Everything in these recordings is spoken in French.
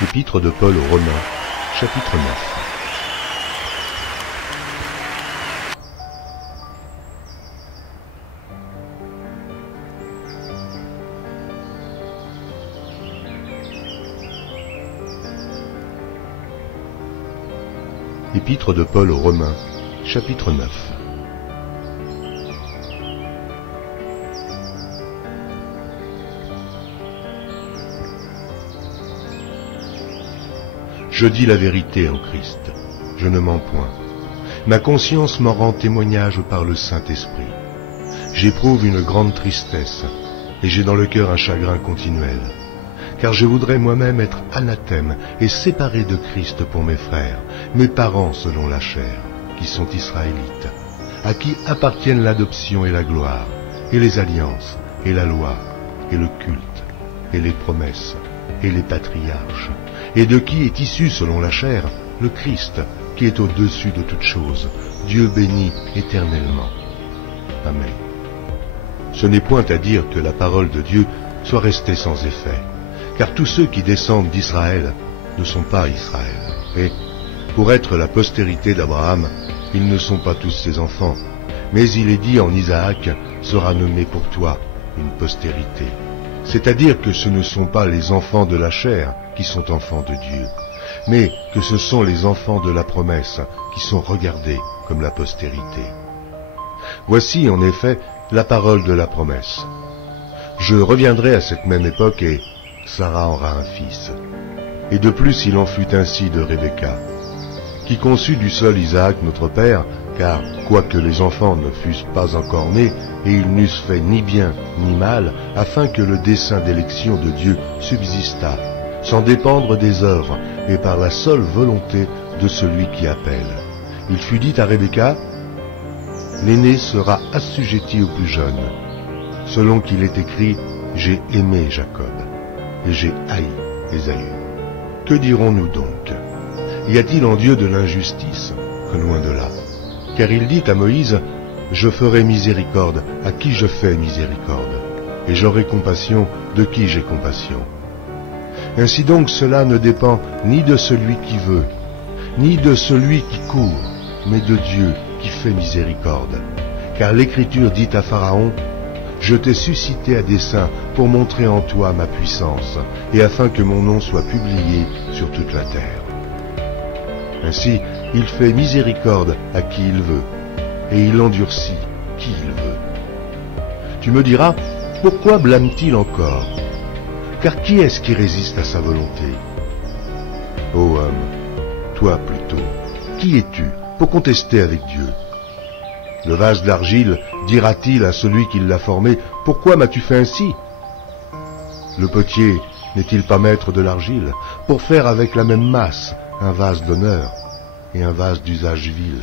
Épître de Paul aux Romains, chapitre 9. Épître de Paul aux Romains, chapitre 9. Je dis la vérité en Christ, je ne mens point. Ma conscience m'en rend témoignage par le Saint-Esprit. J'éprouve une grande tristesse, et j'ai dans le cœur un chagrin continuel, car je voudrais moi-même être anathème et séparé de Christ pour mes frères, mes parents selon la chair, qui sont israélites, à qui appartiennent l'adoption et la gloire, et les alliances, et la loi, et le culte, et les promesses, et les patriarches, et de qui est issu selon la chair le Christ, qui est au-dessus de toutes choses, Dieu béni éternellement. Amen. Ce n'est point à dire que la parole de Dieu soit restée sans effet, car tous ceux qui descendent d'Israël ne sont pas Israël. Et, pour être la postérité d'Abraham, ils ne sont pas tous ses enfants, mais il est dit en Isaac, sera nommé pour toi une postérité. C'est-à-dire que ce ne sont pas les enfants de la chair qui sont enfants de Dieu, mais que ce sont les enfants de la promesse qui sont regardés comme la postérité. Voici en effet la parole de la promesse. Je reviendrai à cette même époque et Sarah aura un fils. Et de plus il en fut ainsi de Rebecca, qui conçut du seul Isaac notre père, car quoique les enfants ne fussent pas encore nés, et ils n'eussent fait ni bien ni mal, afin que le dessein d'élection de Dieu subsistât, sans dépendre des œuvres, et par la seule volonté de celui qui appelle. Il fut dit à Rebecca, l'aîné sera assujetti au plus jeune, selon qu'il est écrit, j'ai aimé Jacob, et j'ai haï Ésaü. Que dirons-nous donc? Y a-t-il en Dieu de l'injustice? Que loin de là. Car il dit à Moïse, je ferai miséricorde à qui je fais miséricorde, et j'aurai compassion de qui j'ai compassion. Ainsi donc cela ne dépend ni de celui qui veut, ni de celui qui court, mais de Dieu qui fait miséricorde. Car l'Écriture dit à Pharaon, je t'ai suscité à dessein pour montrer en toi ma puissance, et afin que mon nom soit publié sur toute la terre. Ainsi, il fait miséricorde à qui il veut, et il endurcit qui il veut. Tu me diras, pourquoi blâme-t-il encore? Car qui est-ce qui résiste à sa volonté? Ô homme, toi plutôt, qui es-tu pour contester avec Dieu? Le vase d'argile dira-t-il à celui qui l'a formé, pourquoi m'as-tu fait ainsi? Le potier n'est-il pas maître de l'argile, pour faire avec la même masse un vase d'honneur et un vase d'usage vil?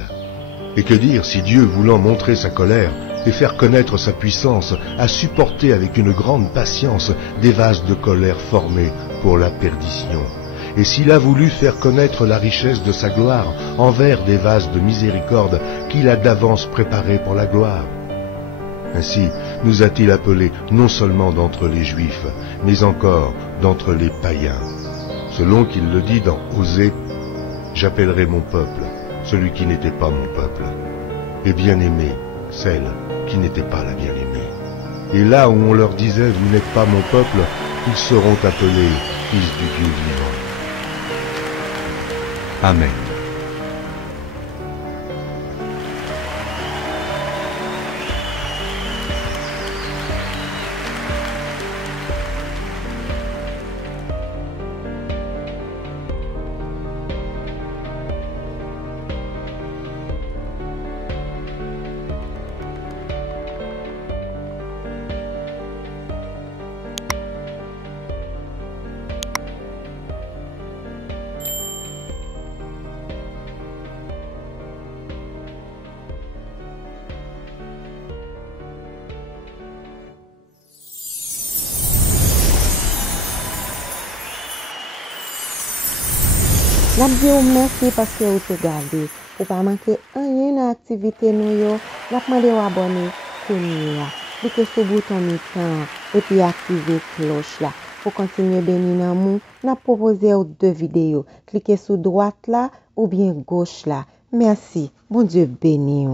Et que dire si Dieu, voulant montrer sa colère et faire connaître sa puissance, a supporté avec une grande patience des vases de colère formés pour la perdition, et s'il a voulu faire connaître la richesse de sa gloire envers des vases de miséricorde qu'il a d'avance préparés pour la gloire? Ainsi nous a-t-il appelés non seulement d'entre les Juifs, mais encore d'entre les païens, selon qu'il le dit dans Osée, j'appellerai mon peuple celui qui n'était pas mon peuple, et bien-aimé celle qui n'était pas la bien-aimée. Et là où on leur disait, vous n'êtes pas mon peuple, ils seront appelés fils du Dieu vivant. Amen. N'a dit ou merci parce que vous te gardez. Pour pas manquer rien dans l'activité nous yo, n'a demandé à abonner pour nous. Cliquez sur le bouton mi-temps et puis activez cloche là. pour continuer bénir nous, n'a proposé 2 vidéos. Cliquez sur droite là ou bien gauche là. Merci. Bon Dieu béni.